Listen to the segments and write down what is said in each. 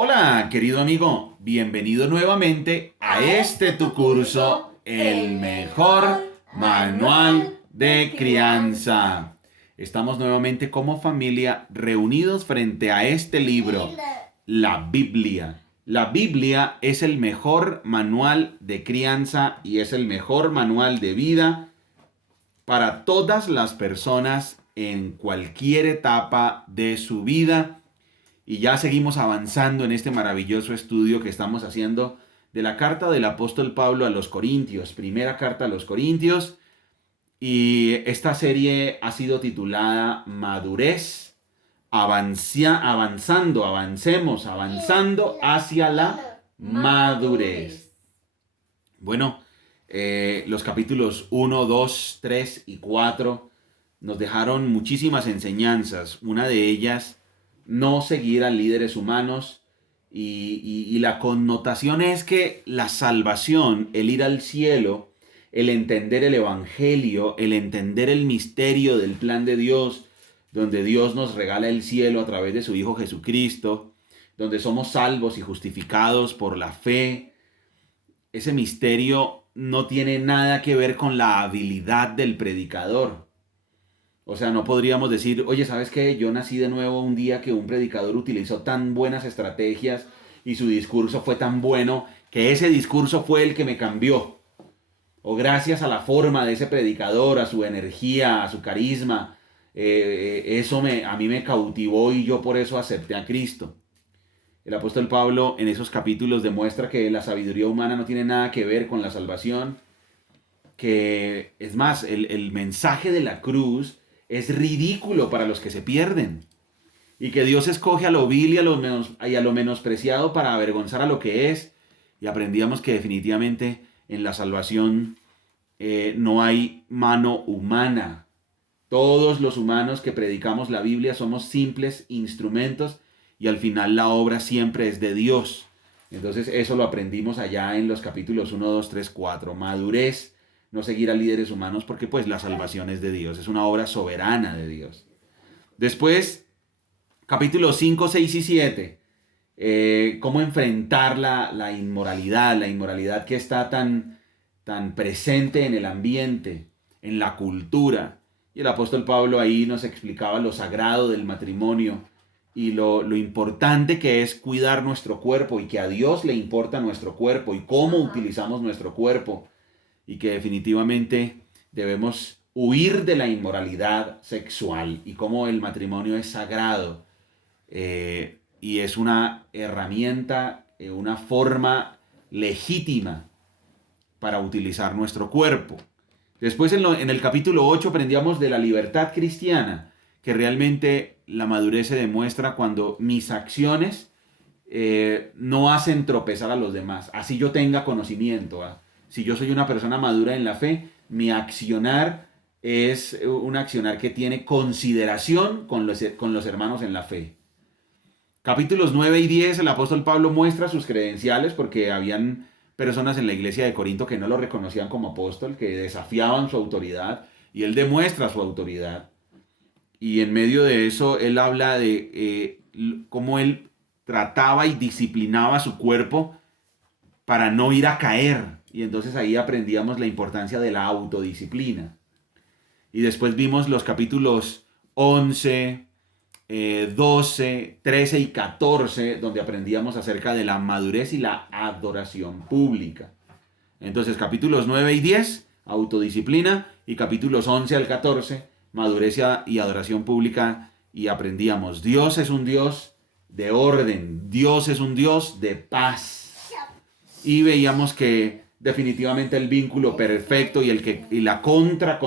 Hola, querido amigo, bienvenido nuevamente a este tu curso, el mejor manual de crianza. Estamos nuevamente como familia reunidos frente a este libro, la Biblia. La Biblia es el mejor manual de crianza y es el mejor manual de vida para todas las personas en cualquier etapa de su vida. Y ya seguimos avanzando en este maravilloso estudio que estamos haciendo de la carta del apóstol Pablo a los Corintios, primera carta a los Corintios. Y esta serie ha sido titulada Madurez, avanzando hacia la madurez. Bueno, los capítulos 1, 2, 3 y 4 nos dejaron muchísimas enseñanzas. Una de ellas, no seguir a líderes humanos. Y la connotación es que la salvación, el ir al cielo, el entender el evangelio, el entender el misterio del plan de Dios, donde Dios nos regala el cielo a través de su Hijo Jesucristo, donde somos salvos y justificados por la fe. Ese misterio no tiene nada que ver con la habilidad del predicador. O sea, no podríamos decir, oye, ¿sabes qué? Yo nací de nuevo un día que un predicador utilizó tan buenas estrategias y su discurso fue tan bueno que ese discurso fue el que me cambió. O gracias a la forma de ese predicador, a su energía, a su carisma, a mí me cautivó y yo por eso acepté a Cristo. El apóstol Pablo en esos capítulos demuestra que la sabiduría humana no tiene nada que ver con la salvación, que es más, el mensaje de la cruz es ridículo para los que se pierden, y que Dios escoge a lo vil y a lo menospreciado para avergonzar a lo que es, y aprendíamos que definitivamente en la salvación no hay mano humana. Todos los humanos que predicamos la Biblia somos simples instrumentos y al final la obra siempre es de Dios. Entonces eso lo aprendimos allá en los capítulos 1, 2, 3, 4. Madurez, no seguir a líderes humanos porque pues la salvación es de Dios, es una obra soberana de Dios. Después, capítulos 5, 6 y 7. Cómo enfrentar la inmoralidad que está tan presente en el ambiente, en la cultura. Y el apóstol Pablo ahí nos explicaba lo sagrado del matrimonio y lo importante que es cuidar nuestro cuerpo y que a Dios le importa nuestro cuerpo y cómo utilizamos nuestro cuerpo y que definitivamente debemos huir de la inmoralidad sexual y cómo el matrimonio es sagrado y es una herramienta, una forma legítima para utilizar nuestro cuerpo. Después en el capítulo 8 aprendíamos de la libertad cristiana, que realmente la madurez se demuestra cuando mis acciones no hacen tropezar a los demás. Así yo tenga conocimiento. Si yo soy una persona madura en la fe, mi accionar es un accionar que tiene consideración con los hermanos en la fe. Capítulos 9 y 10, el apóstol Pablo muestra sus credenciales porque habían personas en la iglesia de Corinto que no lo reconocían como apóstol, que desafiaban su autoridad, y él demuestra su autoridad. Y en medio de eso, él habla de cómo él trataba y disciplinaba su cuerpo para no ir a caer. Y entonces ahí aprendíamos la importancia de la autodisciplina. Y después vimos los capítulos 11, 12, 13 y 14, donde aprendíamos acerca de la madurez y la adoración pública. Entonces, capítulos 9 y 10, autodisciplina, y capítulos 11 al 14, madurez y adoración pública, y aprendíamos, Dios es un Dios de orden, Dios es un Dios de paz. Y veíamos que definitivamente el vínculo perfecto y la contra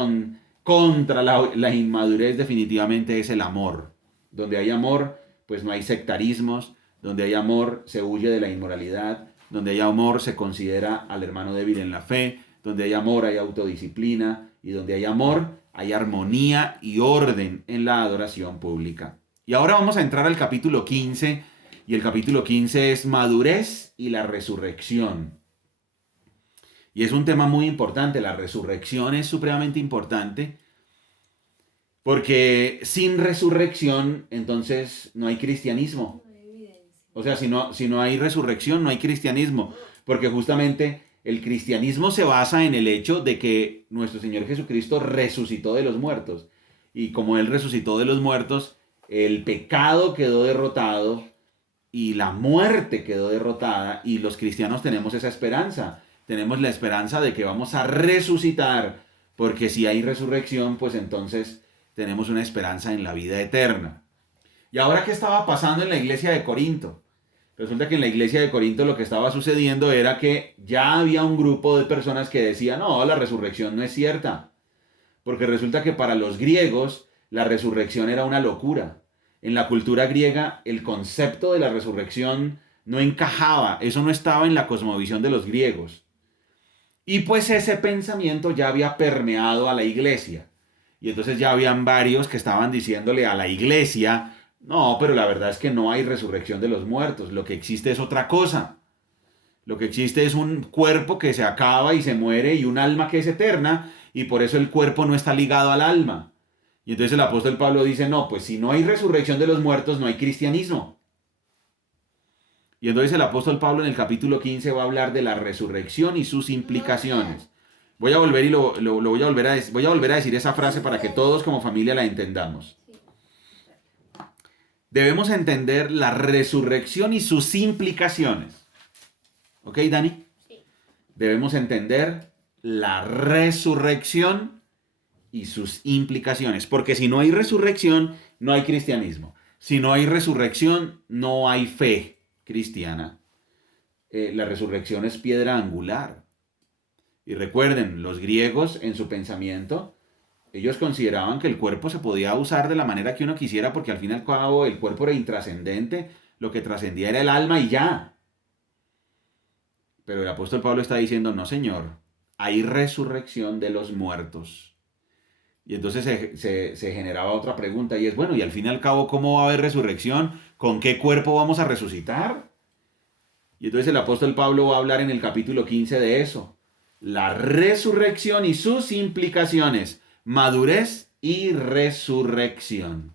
la inmadurez definitivamente es el amor. Donde hay amor, pues no hay sectarismos. Donde hay amor, se huye de la inmoralidad. Donde hay amor, se considera al hermano débil en la fe. Donde hay amor, hay autodisciplina. Y donde hay amor, hay armonía y orden en la adoración pública. Y ahora vamos a entrar al capítulo 15. Y el capítulo 15 es madurez y la resurrección. Y es un tema muy importante. La resurrección es supremamente importante. Porque sin resurrección, entonces no hay cristianismo. O sea, si no hay resurrección, no hay cristianismo. Porque justamente el cristianismo se basa en el hecho de que nuestro Señor Jesucristo resucitó de los muertos. Y como Él resucitó de los muertos, el pecado quedó derrotado y la muerte quedó derrotada. Y los cristianos tenemos esa esperanza. Tenemos la esperanza de que vamos a resucitar. Porque si hay resurrección, pues entonces tenemos una esperanza en la vida eterna. ¿Y ahora qué estaba pasando en la iglesia de Corinto? Resulta que en la iglesia de Corinto lo que estaba sucediendo era que ya había un grupo de personas que decían, no, la resurrección no es cierta. Porque resulta que para los griegos la resurrección era una locura. En la cultura griega el concepto de la resurrección no encajaba, eso no estaba en la cosmovisión de los griegos. Y pues ese pensamiento ya había permeado a la iglesia. Y entonces ya habían varios que estaban diciéndole a la iglesia, no, pero la verdad es que no hay resurrección de los muertos, lo que existe es otra cosa. Lo que existe es un cuerpo que se acaba y se muere y un alma que es eterna y por eso el cuerpo no está ligado al alma. Y entonces el apóstol Pablo dice, no, pues si no hay resurrección de los muertos no hay cristianismo. Y entonces el apóstol Pablo en el capítulo 15 va a hablar de la resurrección y sus implicaciones. Voy a volver y lo voy a volver voy a volver a decir esa frase para que todos como familia la entendamos. Debemos entender la resurrección y sus implicaciones. ¿Ok, Dani? Sí. Debemos entender la resurrección y sus implicaciones. Porque si no hay resurrección, no hay cristianismo. Si no hay resurrección, no hay fe cristiana. La resurrección es piedra angular. Y recuerden, los griegos en su pensamiento, ellos consideraban que el cuerpo se podía usar de la manera que uno quisiera porque al fin y al cabo el cuerpo era intrascendente, lo que trascendía era el alma y ya. Pero el apóstol Pablo está diciendo, no señor, hay resurrección de los muertos. Y entonces se generaba otra pregunta y es, bueno, y al fin y al cabo, ¿cómo va a haber resurrección? ¿Con qué cuerpo vamos a resucitar? Y entonces el apóstol Pablo va a hablar en el capítulo 15 de eso. La resurrección y sus implicaciones. Madurez y resurrección.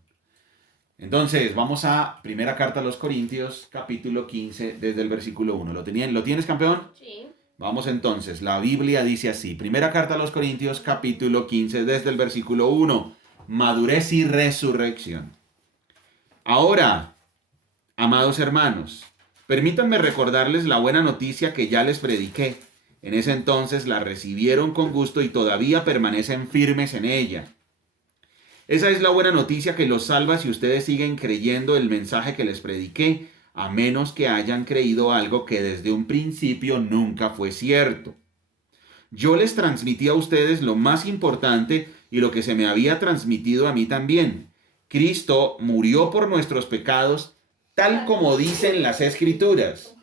Entonces, vamos a primera carta a los Corintios, capítulo 15, desde el versículo 1. ¿Lo tienes, campeón? Sí. Vamos entonces, la Biblia dice así. Primera carta a los Corintios, capítulo 15, desde el versículo 1. Madurez y resurrección. Ahora, amados hermanos, permítanme recordarles la buena noticia que ya les prediqué. En ese entonces la recibieron con gusto y todavía permanecen firmes en ella. Esa es la buena noticia que los salva si ustedes siguen creyendo el mensaje que les prediqué, a menos que hayan creído algo que desde un principio nunca fue cierto. Yo les transmití a ustedes lo más importante y lo que se me había transmitido a mí también. Cristo murió por nuestros pecados, tal como dicen las Escrituras.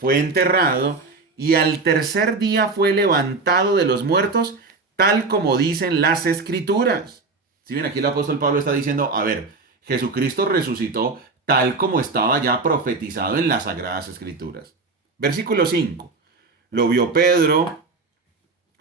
Fue enterrado y al tercer día fue levantado de los muertos, tal como dicen las Escrituras. Si bien aquí el apóstol Pablo está diciendo, a ver, Jesucristo resucitó tal como estaba ya profetizado en las Sagradas Escrituras. Versículo 5. Lo vio Pedro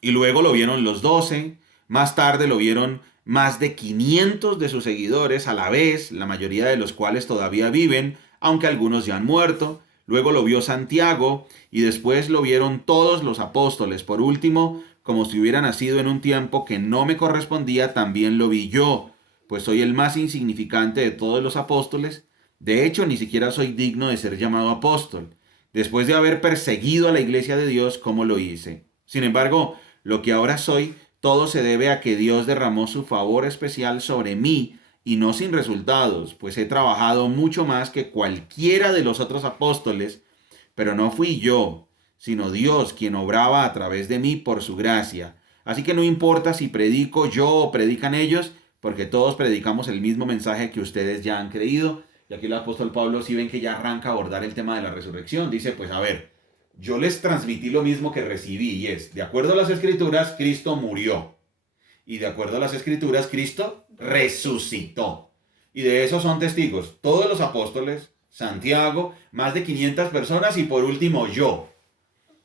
y luego lo vieron los 12. Más tarde lo vieron más de 500 de sus seguidores a la vez, la mayoría de los cuales todavía viven, aunque algunos ya han muerto. Luego lo vio Santiago y después lo vieron todos los apóstoles. Por último, como si hubiera nacido en un tiempo que no me correspondía, también lo vi yo, pues soy el más insignificante de todos los apóstoles. De hecho, ni siquiera soy digno de ser llamado apóstol. Después de haber perseguido a la iglesia de Dios, ¿cómo lo hice? Sin embargo, lo que ahora soy, todo se debe a que Dios derramó su favor especial sobre mí y no sin resultados, pues he trabajado mucho más que cualquiera de los otros apóstoles, pero no fui yo, sino Dios quien obraba a través de mí por su gracia. Así que no importa si predico yo o predican ellos, porque todos predicamos el mismo mensaje que ustedes ya han creído. Y aquí el apóstol Pablo, si ven que ya arranca a abordar el tema de la resurrección, dice, pues a ver, yo les transmití lo mismo que recibí y es, de acuerdo a las Escrituras, Cristo murió. Y de acuerdo a las Escrituras, Cristo resucitó. Y de eso son testigos todos los apóstoles, Santiago, más de 500 personas y por último yo.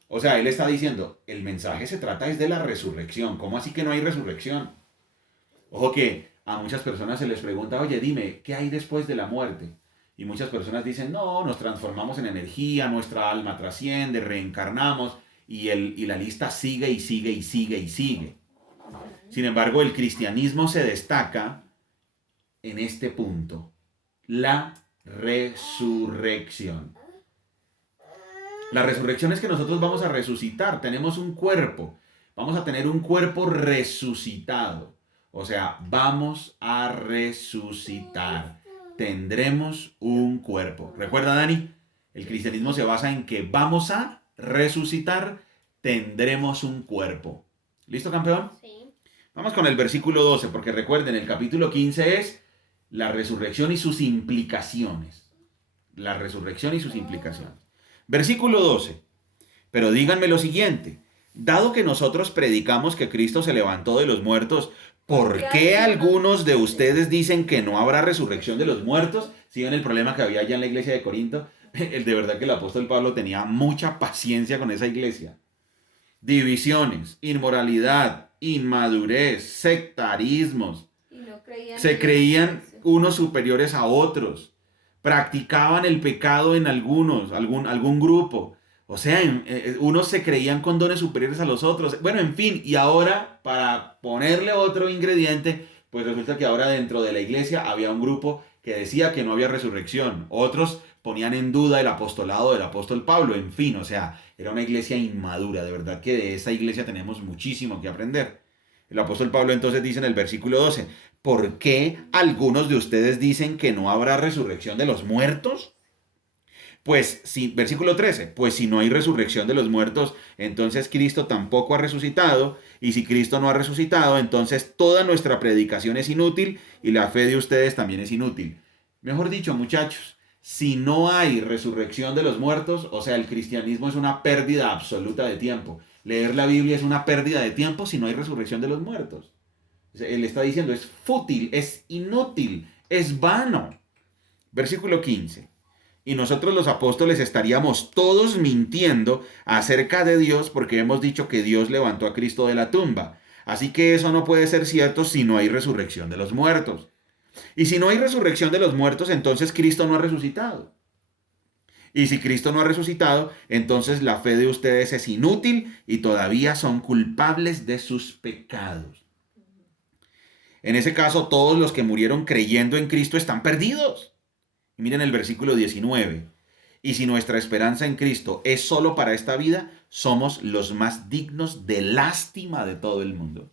O sea, él está diciendo, el mensaje se trata es de la resurrección. ¿Cómo así que no hay resurrección? Ojo que a muchas personas se les pregunta, oye, dime, ¿qué hay después de la muerte? Y muchas personas dicen, no, nos transformamos en energía, nuestra alma trasciende, reencarnamos, y la lista sigue y sigue y sigue y sigue. Sin embargo, el cristianismo se destaca en este punto, la resurrección. La resurrección es que nosotros vamos a resucitar, tenemos un cuerpo, vamos a tener un cuerpo resucitado. O sea, vamos a resucitar, tendremos un cuerpo. ¿Recuerda, Dani? El cristianismo se basa en que vamos a resucitar, tendremos un cuerpo. ¿Listo, campeón? Sí. Vamos con el versículo 12, porque recuerden, el capítulo 15 es la resurrección y sus implicaciones. La resurrección y sus implicaciones. Versículo 12. Pero díganme lo siguiente. Dado que nosotros predicamos que Cristo se levantó de los muertos, ¿por qué algunos de ustedes dicen que no habrá resurrección de los muertos? ¿Sí ven el problema que había allá en la iglesia de Corinto? De verdad que el apóstol Pablo tenía mucha paciencia con esa iglesia. Divisiones, inmoralidad, inmadurez, sectarismos. Se creían unos superiores a otros. Practicaban el pecado en algunos, algún grupo. O sea, unos se creían con dones superiores a los otros. Bueno, en fin, y ahora, para ponerle otro ingrediente, pues resulta que ahora dentro de la iglesia había un grupo que decía que no había resurrección. Otros ponían en duda el apostolado del apóstol Pablo. En fin, o sea, era una iglesia inmadura. De verdad que de esa iglesia tenemos muchísimo que aprender. El apóstol Pablo entonces dice en el versículo 12, ¿por qué algunos de ustedes dicen que no habrá resurrección de los muertos? Pues, si, versículo 13, pues si no hay resurrección de los muertos, entonces Cristo tampoco ha resucitado, y si Cristo no ha resucitado, entonces toda nuestra predicación es inútil y la fe de ustedes también es inútil. Mejor dicho, muchachos, si no hay resurrección de los muertos, o sea, el cristianismo es una pérdida absoluta de tiempo. Leer la Biblia es una pérdida de tiempo si no hay resurrección de los muertos. Él está diciendo, es fútil, es inútil, es vano. Versículo 15. Y nosotros los apóstoles estaríamos todos mintiendo acerca de Dios porque hemos dicho que Dios levantó a Cristo de la tumba. Así que eso no puede ser cierto si no hay resurrección de los muertos. Y si no hay resurrección de los muertos, entonces Cristo no ha resucitado. Y si Cristo no ha resucitado, entonces la fe de ustedes es inútil y todavía son culpables de sus pecados. En ese caso, todos los que murieron creyendo en Cristo están perdidos. Y miren el versículo 19. Y si nuestra esperanza en Cristo es solo para esta vida, somos los más dignos de lástima de todo el mundo.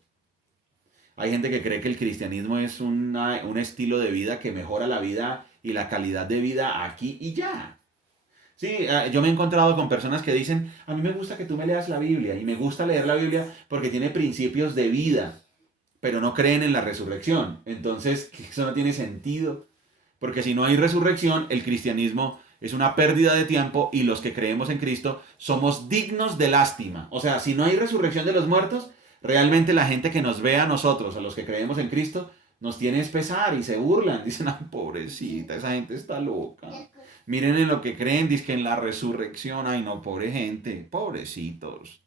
Hay gente que cree que el cristianismo es un estilo de vida que mejora la vida y la calidad de vida aquí y ya. Sí, yo me he encontrado con personas que dicen, a mí me gusta que tú me leas la Biblia y me gusta leer la Biblia porque tiene principios de vida, pero no creen en la resurrección. Entonces, eso no tiene sentido, porque si no hay resurrección, el cristianismo es una pérdida de tiempo y los que creemos en Cristo somos dignos de lástima. O sea, si no hay resurrección de los muertos, realmente la gente que nos ve a nosotros, a los que creemos en Cristo, nos tiene que pesar y se burlan. Dicen, ay, pobrecita, esa gente está loca. Miren en lo que creen, dicen que en la resurrección, ay no, pobre gente, pobrecitos.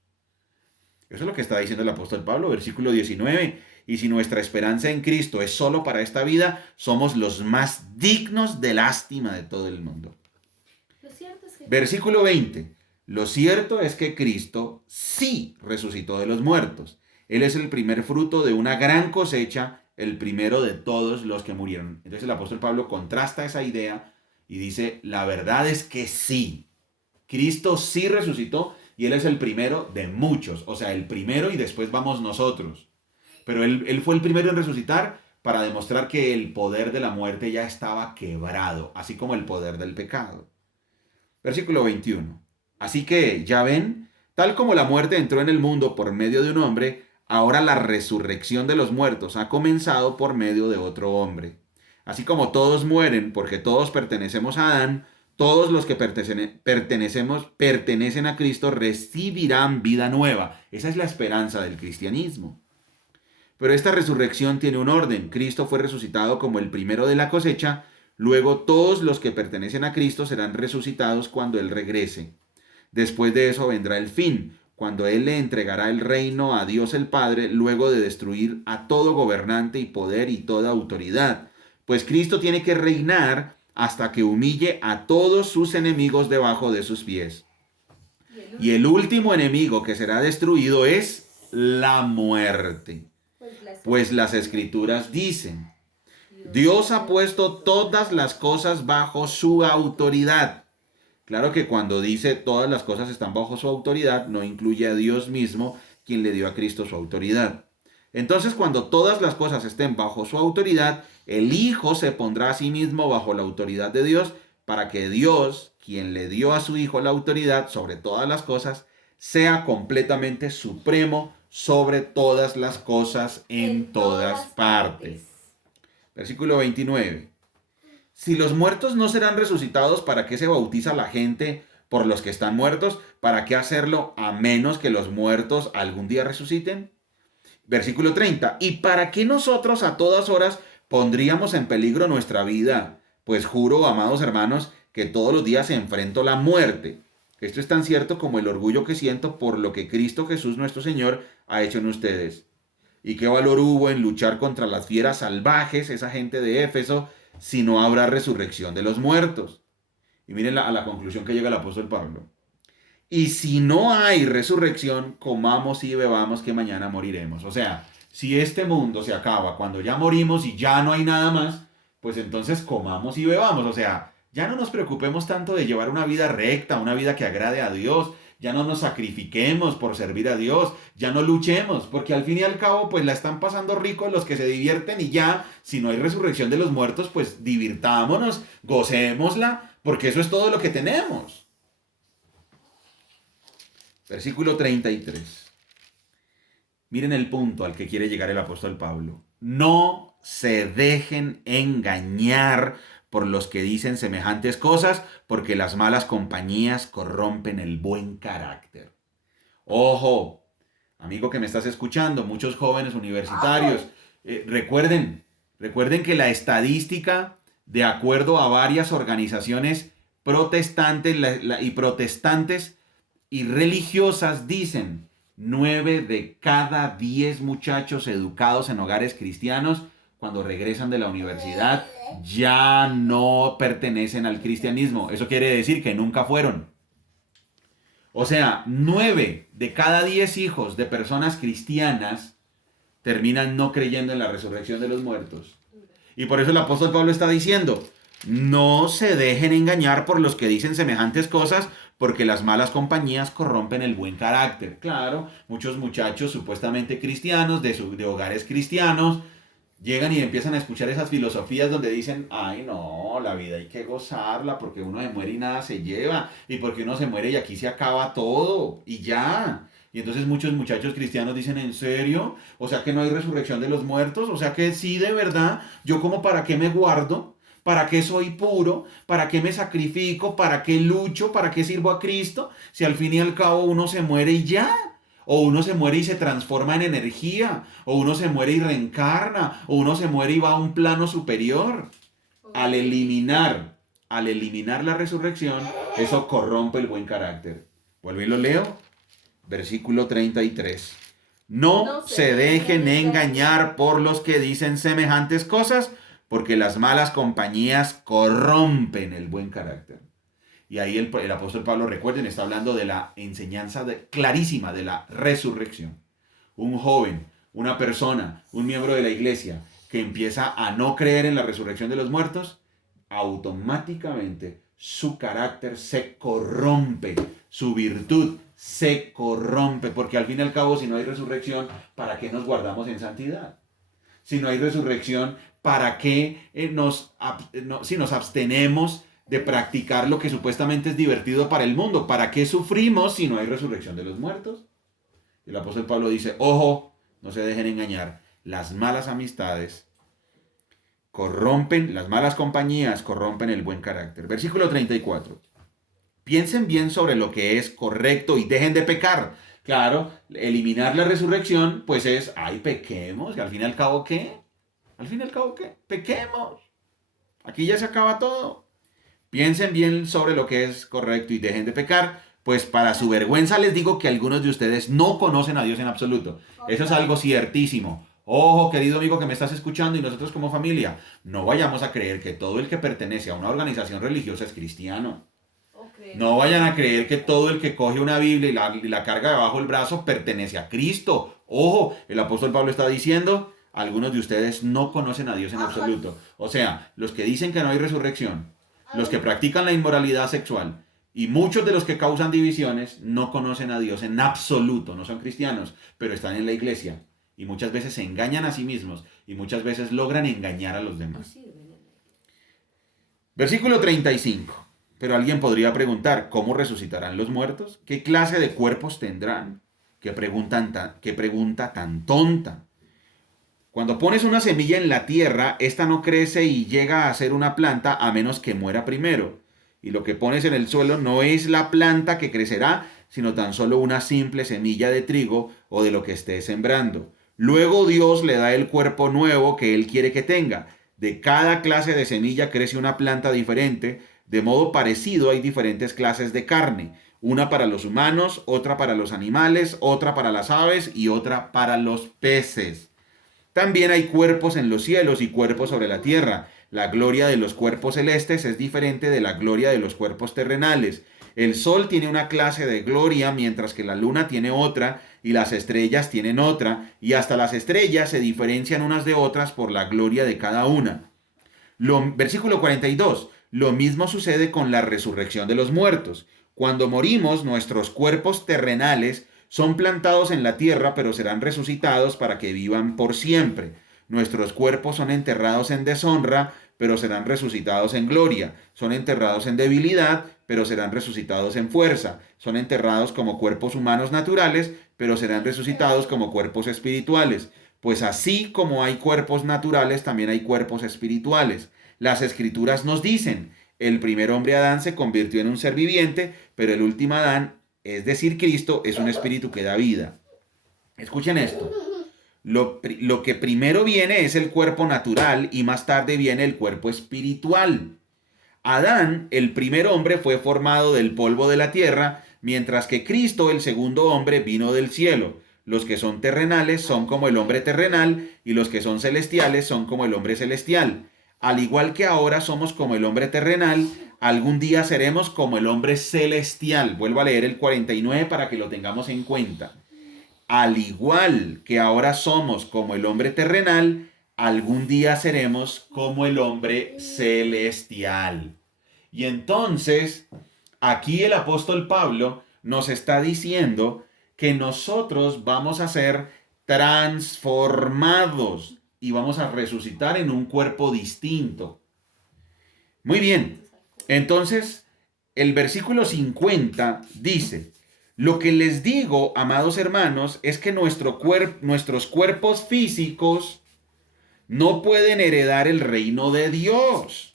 Eso es lo que está diciendo el apóstol Pablo, versículo 19. Y si nuestra esperanza en Cristo es solo para esta vida, somos los más dignos de lástima de todo el mundo. Versículo 20. Lo cierto es que Cristo sí resucitó de los muertos. Él es el primer fruto de una gran cosecha, el primero de todos los que murieron. Entonces el apóstol Pablo contrasta esa idea y dice, la verdad es que sí. Cristo sí resucitó y Él es el primero de muchos. O sea, el primero y después vamos nosotros. Pero él fue el primero en resucitar para demostrar que el poder de la muerte ya estaba quebrado, así como el poder del pecado. Versículo 21. Así que, ya ven, tal como la muerte entró en el mundo por medio de un hombre, ahora la resurrección de los muertos ha comenzado por medio de otro hombre. Así como todos mueren porque todos pertenecemos a Adán, todos los que pertenecen a Cristo recibirán vida nueva. Esa es la esperanza del cristianismo. Pero esta resurrección tiene un orden. Cristo fue resucitado como el primero de la cosecha. Luego todos los que pertenecen a Cristo serán resucitados cuando Él regrese. Después de eso vendrá el fin, cuando Él le entregará el reino a Dios el Padre, luego de destruir a todo gobernante y poder y toda autoridad. Pues Cristo tiene que reinar hasta que humille a todos sus enemigos debajo de sus pies. Y el último enemigo que será destruido es la muerte. Pues las escrituras dicen, Dios ha puesto todas las cosas bajo su autoridad. Claro que cuando dice todas las cosas están bajo su autoridad, no incluye a Dios mismo, quien le dio a Cristo su autoridad. Entonces, cuando todas las cosas estén bajo su autoridad, el Hijo se pondrá a sí mismo bajo la autoridad de Dios, para que Dios, quien le dio a su Hijo la autoridad sobre todas las cosas, sea completamente supremo sobre todas las cosas en todas partes. Versículo 29. Si los muertos no serán resucitados, ¿para qué se bautiza la gente por los que están muertos? ¿Para qué hacerlo a menos que los muertos algún día resuciten? Versículo 30. ¿Y para qué nosotros a todas horas pondríamos en peligro nuestra vida? Pues juro, amados hermanos, que todos los días enfrento la muerte. Esto es tan cierto como el orgullo que siento por lo que Cristo Jesús nuestro Señor ha hecho en ustedes. ¿Y qué valor hubo en luchar contra las fieras salvajes, esa gente de Éfeso, si no habrá resurrección de los muertos? Y miren a la conclusión que llega el apóstol Pablo. Y si no hay resurrección, comamos y bebamos que mañana moriremos. O sea, si este mundo se acaba cuando ya morimos y ya no hay nada más, pues entonces comamos y bebamos. O sea, ya no nos preocupemos tanto de llevar una vida recta, una vida que agrade a Dios. Ya no nos sacrifiquemos por servir a Dios, ya no luchemos, porque al fin y al cabo pues la están pasando rico los que se divierten y ya, si no hay resurrección de los muertos, pues divirtámonos, gocémosla, porque eso es todo lo que tenemos. Versículo 33. Miren el punto al que quiere llegar el apóstol Pablo. No se dejen engañar por los que dicen semejantes cosas, porque las malas compañías corrompen el buen carácter. Ojo, amigo que me estás escuchando, muchos jóvenes universitarios, recuerden que la estadística, de acuerdo a varias organizaciones protestantes y religiosas, dicen 9 de cada 10 muchachos educados en hogares cristianos, cuando regresan de la universidad, ya no pertenecen al cristianismo. Eso quiere decir que nunca fueron. O sea, 9 de cada 10 hijos de personas cristianas terminan no creyendo en la resurrección de los muertos. Y por eso el apóstol Pablo está diciendo, no se dejen engañar por los que dicen semejantes cosas, porque las malas compañías corrompen el buen carácter. Claro, muchos muchachos supuestamente cristianos, de hogares cristianos, llegan y empiezan a escuchar esas filosofías donde dicen, ay no, la vida hay que gozarla porque uno se muere y nada se lleva, y porque uno se muere y aquí se acaba todo, y ya. Y entonces muchos muchachos cristianos dicen, ¿en serio? O sea que no hay resurrección de los muertos, o sea que sí, de verdad, yo como para qué me guardo, para qué soy puro, para qué me sacrifico, para qué lucho, para qué sirvo a Cristo, si al fin y al cabo uno se muere y ya. O uno se muere y se transforma en energía, o uno se muere y reencarna, o uno se muere y va a un plano superior. Al eliminar la resurrección, eso corrompe el buen carácter. Vuelvo y lo leo. Versículo 33. No se dejen engañar por los que dicen semejantes cosas, porque las malas compañías corrompen el buen carácter. Y ahí el apóstol Pablo, recuerden, está hablando de la enseñanza clarísima de la resurrección. Un joven, una persona, un miembro de la iglesia que empieza a no creer en la resurrección de los muertos, automáticamente su carácter se corrompe, su virtud se corrompe, porque al fin y al cabo, si no hay resurrección, ¿para qué nos guardamos en santidad? Si no hay resurrección, ¿para qué si nos abstenemos de practicar lo que supuestamente es divertido para el mundo? ¿Para qué sufrimos si no hay resurrección de los muertos? El apóstol Pablo dice, ojo, no se dejen engañar, las malas amistades corrompen, las malas compañías corrompen el buen carácter. Versículo 34. Piensen bien sobre lo que es correcto y dejen de pecar. Claro, eliminar la resurrección, pues es, ay, pequemos, y al fin y al cabo, ¿qué? Al fin y al cabo, ¿qué? Pequemos. Aquí ya se acaba todo. Piensen bien sobre lo que es correcto y dejen de pecar, pues para su vergüenza les digo que algunos de ustedes no conocen a Dios en absoluto. Eso es algo ciertísimo. Ojo, querido amigo que me estás escuchando y nosotros como familia, no vayamos a creer que todo el que pertenece a una organización religiosa es cristiano. No vayan a creer que todo el que coge una Biblia y la carga debajo del brazo pertenece a Cristo. Ojo, el apóstol Pablo está diciendo, algunos de ustedes no conocen a Dios en absoluto. O sea, los que dicen que no hay resurrección, los que practican la inmoralidad sexual y muchos de los que causan divisiones no conocen a Dios en absoluto, no son cristianos, pero están en la iglesia y muchas veces se engañan a sí mismos y muchas veces logran engañar a los demás. Versículo 35. Pero alguien podría preguntar, ¿cómo resucitarán los muertos? ¿Qué clase de cuerpos tendrán? ¿Qué pregunta tan tonta? Cuando pones una semilla en la tierra, esta no crece y llega a ser una planta a menos que muera primero. Y lo que pones en el suelo no es la planta que crecerá, sino tan solo una simple semilla de trigo o de lo que estés sembrando. Luego Dios le da el cuerpo nuevo que Él quiere que tenga. De cada clase de semilla crece una planta diferente. De modo parecido hay diferentes clases de carne. Una para los humanos, otra para los animales, otra para las aves y otra para los peces. También hay cuerpos en los cielos y cuerpos sobre la tierra. La gloria de los cuerpos celestes es diferente de la gloria de los cuerpos terrenales. El sol tiene una clase de gloria, mientras que la luna tiene otra, y las estrellas tienen otra, y hasta las estrellas se diferencian unas de otras por la gloria de cada una. Versículo 42. Lo mismo sucede con la resurrección de los muertos. Cuando morimos, nuestros cuerpos terrenales son plantados en la tierra, pero serán resucitados para que vivan por siempre. Nuestros cuerpos son enterrados en deshonra, pero serán resucitados en gloria. Son enterrados en debilidad, pero serán resucitados en fuerza. Son enterrados como cuerpos humanos naturales, pero serán resucitados como cuerpos espirituales. Pues así como hay cuerpos naturales, también hay cuerpos espirituales. Las escrituras nos dicen, el primer hombre Adán se convirtió en un ser viviente, pero el último Adán, es decir, Cristo, es un espíritu que da vida. Escuchen esto. Lo que primero viene es el cuerpo natural y más tarde viene el cuerpo espiritual. Adán, el primer hombre, fue formado del polvo de la tierra, mientras que Cristo, el segundo hombre, vino del cielo. Los que son terrenales son como el hombre terrenal y los que son celestiales son como el hombre celestial. Al igual que ahora somos como el hombre terrenal, algún día seremos como el hombre celestial. Vuelvo a leer el 49 para que lo tengamos en cuenta. Al igual que ahora somos como el hombre terrenal, algún día seremos como el hombre celestial. Y entonces, aquí el apóstol Pablo nos está diciendo que nosotros vamos a ser transformados y vamos a resucitar en un cuerpo distinto. Muy bien, entonces el versículo 50 dice, lo que les digo, amados hermanos, es que nuestros cuerpos físicos no pueden heredar el reino de Dios.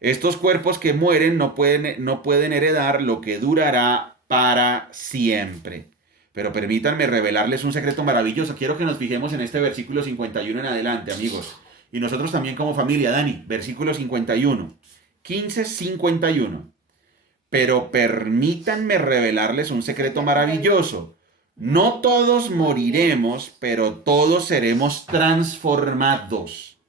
Estos cuerpos que mueren no pueden heredar lo que durará para siempre. Pero permítanme revelarles un secreto maravilloso. Quiero que nos fijemos en este versículo 51 en adelante, amigos. Y nosotros también como familia, Dani, versículo 51. 15:51. Pero permítanme revelarles un secreto maravilloso. No todos moriremos, pero todos seremos transformados.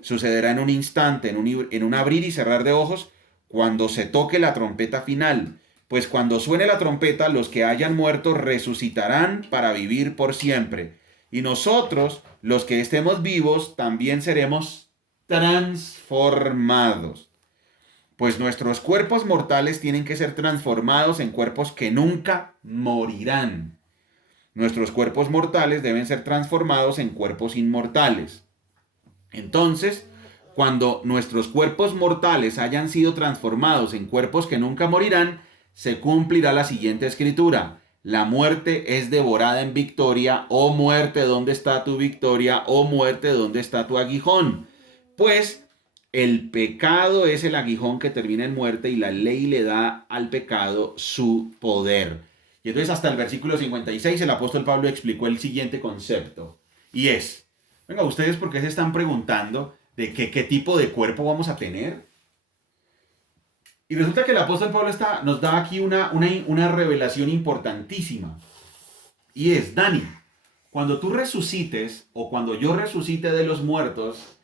Sucederá en un instante, en un abrir y cerrar de ojos, cuando se toque la trompeta final. Pues cuando suene la trompeta, los que hayan muerto resucitarán para vivir por siempre. Y nosotros, los que estemos vivos, también seremos transformados. Pues nuestros cuerpos mortales tienen que ser transformados en cuerpos que nunca morirán. Nuestros cuerpos mortales deben ser transformados en cuerpos inmortales. Entonces, cuando nuestros cuerpos mortales hayan sido transformados en cuerpos que nunca morirán, se cumplirá la siguiente escritura. La muerte es devorada en victoria. Oh muerte, ¿dónde está tu victoria? Oh muerte, ¿dónde está tu aguijón? Pues el pecado es el aguijón que termina en muerte y la ley le da al pecado su poder. Y entonces hasta el versículo 56 el apóstol Pablo explicó el siguiente concepto. Y es, venga, ¿ustedes por qué se están preguntando de qué tipo de cuerpo vamos a tener? Y resulta que el apóstol Pablo nos da aquí una revelación importantísima. Y es, Dani, cuando tú resucites o cuando yo resucite de los muertos,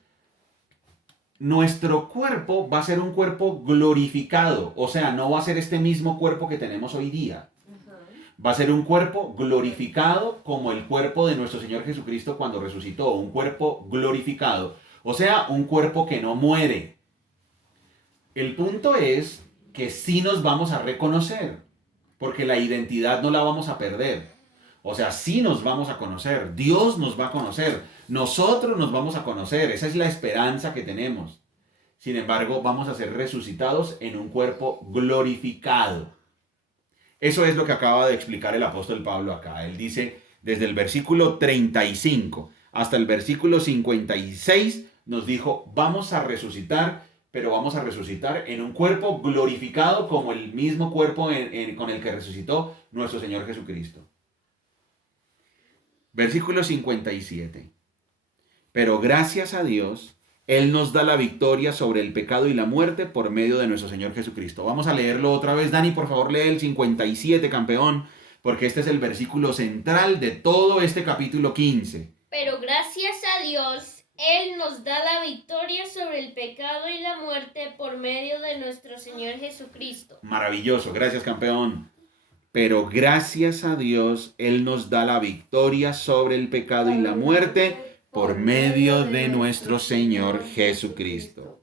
nuestro cuerpo va a ser un cuerpo glorificado. O sea, no va a ser este mismo cuerpo que tenemos hoy día. Va a ser un cuerpo glorificado como el cuerpo de nuestro Señor Jesucristo cuando resucitó. Un cuerpo glorificado. O sea, un cuerpo que no muere. El punto es que sí nos vamos a reconocer, porque la identidad no la vamos a perder. O sea, sí nos vamos a conocer, Dios nos va a conocer, nosotros nos vamos a conocer, esa es la esperanza que tenemos. Sin embargo, vamos a ser resucitados en un cuerpo glorificado. Eso es lo que acaba de explicar el apóstol Pablo acá. Él dice, desde el versículo 35 hasta el versículo 56, nos dijo, vamos a resucitar, pero vamos a resucitar en un cuerpo glorificado como el mismo cuerpo con el que resucitó nuestro Señor Jesucristo. Versículo 57. Pero gracias a Dios, Él nos da la victoria sobre el pecado y la muerte por medio de nuestro Señor Jesucristo. Vamos a leerlo otra vez. Dani, por favor, lee el 57, campeón, porque este es el versículo central de todo este capítulo 15. Pero gracias a Dios, Él nos da la victoria sobre el pecado y la muerte por medio de nuestro Señor Jesucristo. Maravilloso, gracias, campeón. Pero gracias a Dios, Él nos da la victoria sobre el pecado y la muerte por medio de nuestro Señor Jesucristo.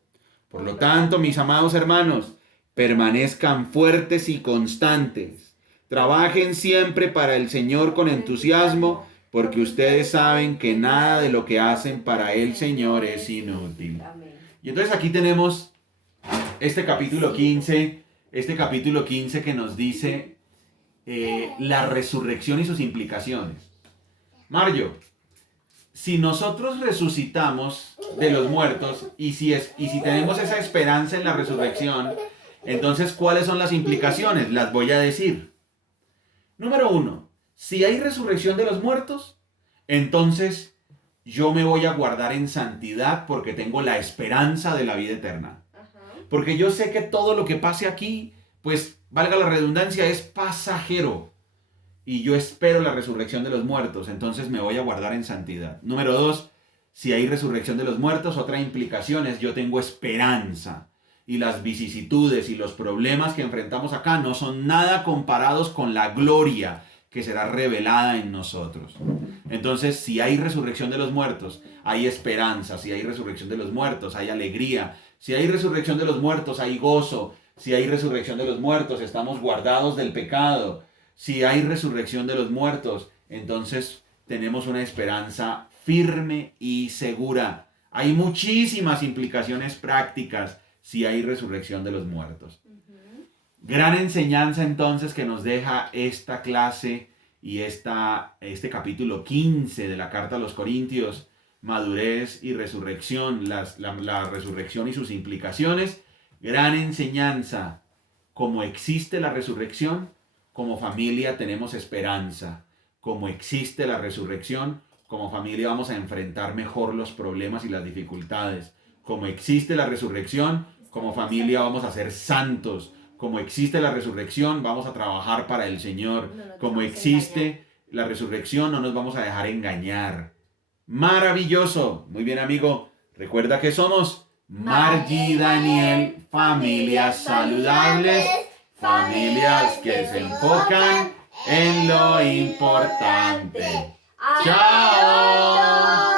Por lo tanto, mis amados hermanos, permanezcan fuertes y constantes. Trabajen siempre para el Señor con entusiasmo, porque ustedes saben que nada de lo que hacen para el Señor es inútil. Y entonces aquí tenemos este capítulo 15 que nos dice la resurrección y sus implicaciones. Mario, si nosotros resucitamos de los muertos y si tenemos esa esperanza en la resurrección, entonces, ¿cuáles son las implicaciones? Las voy a decir. Número 1, si hay resurrección de los muertos, entonces yo me voy a guardar en santidad porque tengo la esperanza de la vida eterna. Porque yo sé que todo lo que pase aquí, pues, valga la redundancia, es pasajero. Y yo espero la resurrección de los muertos, entonces me voy a guardar en santidad. Número 2, si hay resurrección de los muertos, otra implicación es yo tengo esperanza. Y las vicisitudes y los problemas que enfrentamos acá no son nada comparados con la gloria que será revelada en nosotros. Entonces, si hay resurrección de los muertos, hay esperanza. Si hay resurrección de los muertos, hay alegría. Si hay resurrección de los muertos, hay gozo. Si hay resurrección de los muertos, estamos guardados del pecado. Si hay resurrección de los muertos, entonces tenemos una esperanza firme y segura. Hay muchísimas implicaciones prácticas si hay resurrección de los muertos. Gran enseñanza entonces que nos deja esta clase y este capítulo 15 de la carta a los Corintios, madurez y resurrección, la resurrección y sus implicaciones. Gran enseñanza, como existe la resurrección, como familia tenemos esperanza. Como existe la resurrección, como familia vamos a enfrentar mejor los problemas y las dificultades. Como existe la resurrección, como familia vamos a ser santos. Como existe la resurrección, vamos a trabajar para el Señor. Como existe la resurrección, no nos vamos a dejar engañar. Maravilloso. Muy bien, amigo. Recuerda que somos Margie y Daniel, familias saludables, familias que se enfocan en lo importante. ¡Chao!